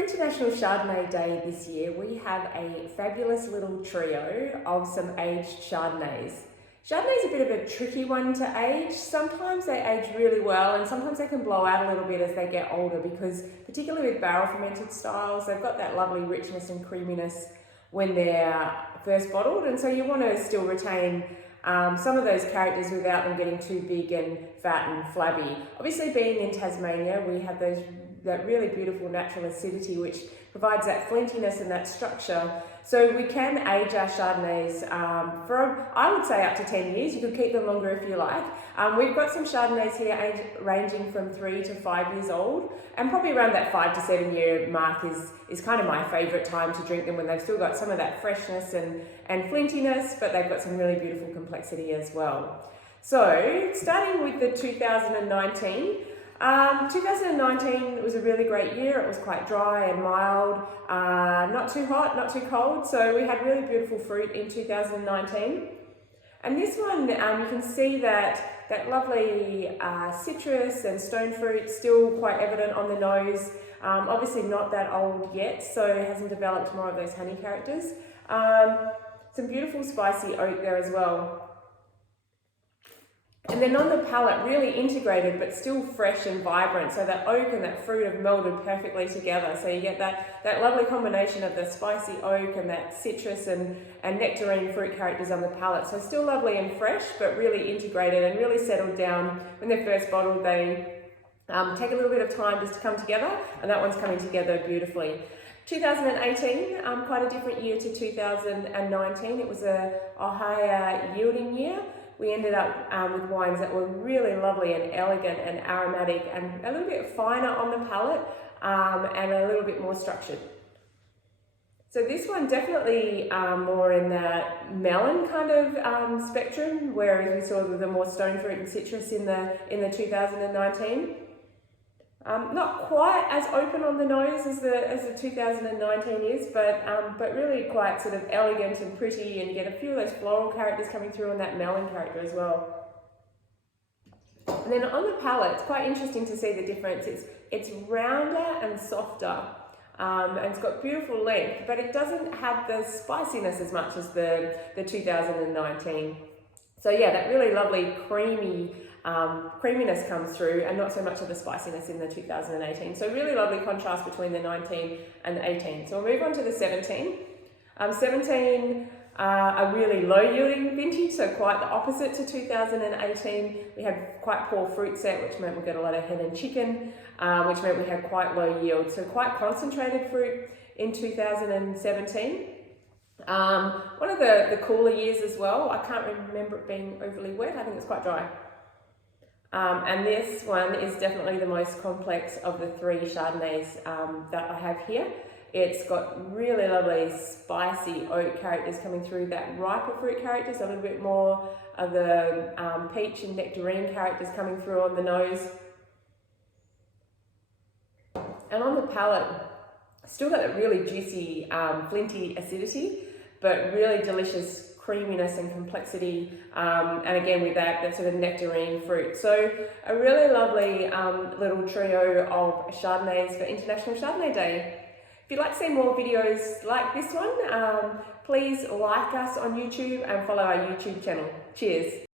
International Chardonnay Day this year, we have a fabulous little trio of some aged Chardonnays. Chardonnay is a bit of a tricky one to age. Sometimes they age really well and sometimes they can blow out a little bit as they get older because, particularly with barrel fermented styles, they've got that lovely richness and creaminess when they're first bottled, and so you want to still retain some of those characters without them getting too big and fat and flabby. Obviously, being in Tasmania, we have that really beautiful natural acidity which provides that flintiness and that structure. So we can age our Chardonnays for, I would say, up to 10 years. You could keep them longer if you like. We've got some Chardonnays here ranging from 3 to 5 years old, and probably around that 5 to 7 year mark is kind of my favourite time to drink them, when they've still got some of that freshness and flintiness, but they've got some really beautiful complexity as well. So starting with the 2019, 2019 was a really great year. It was quite dry and mild, not too hot, not too cold, so we had really beautiful fruit in 2019. And this one, you can see that lovely citrus and stone fruit still quite evident on the nose. Obviously not that old yet, so it hasn't developed more of those honey characters. Some beautiful spicy oak there as well. And then on the palate, really integrated but still fresh and vibrant, so that oak and that fruit have melded perfectly together. So you get that lovely combination of the spicy oak and that citrus and nectarine fruit characters on the palate. So still lovely and fresh, but really integrated and really settled down. When they're first bottled, they take a little bit of time just to come together, and that one's coming together beautifully. 2018, quite a different year to 2019. It was a higher yielding year. We ended up with wines that were really lovely and elegant and aromatic and a little bit finer on the palate and a little bit more structured. So this one definitely more in that melon kind of spectrum, whereas we saw the more stone fruit and citrus in the 2019. Not quite as open on the nose as the 2019 is, but really quite sort of elegant and pretty, and you get a few of those floral characters coming through and that melon character as well. And then on the palate, it's quite interesting to see the difference. It's rounder and softer, and it's got beautiful length, but it doesn't have the spiciness as much as the 2019. So yeah, that really lovely creaminess comes through, and not so much of the spiciness in the 2018. So really lovely contrast between the 19 and the 18. So we'll move on to the 17. 17, a really low yielding vintage, so quite the opposite to 2018. We had quite poor fruit set, which meant we got a lot of hen and chicken, which meant we had quite low yield. So quite concentrated fruit in 2017. One of the cooler years as well. I can't remember it being overly wet. I think it's quite dry. And this one is definitely the most complex of the three Chardonnays that I have here. It's got really lovely spicy oak characters coming through, that riper fruit characters, a little bit more of the peach and nectarine characters coming through on the nose. And on the palate, still got that really juicy, flinty acidity, but really delicious creaminess and complexity, and again with that sort of nectarine fruit. So a really lovely little trio of Chardonnays for International Chardonnay Day. If you'd like to see more videos like this one, please like us on YouTube and follow our YouTube channel. Cheers.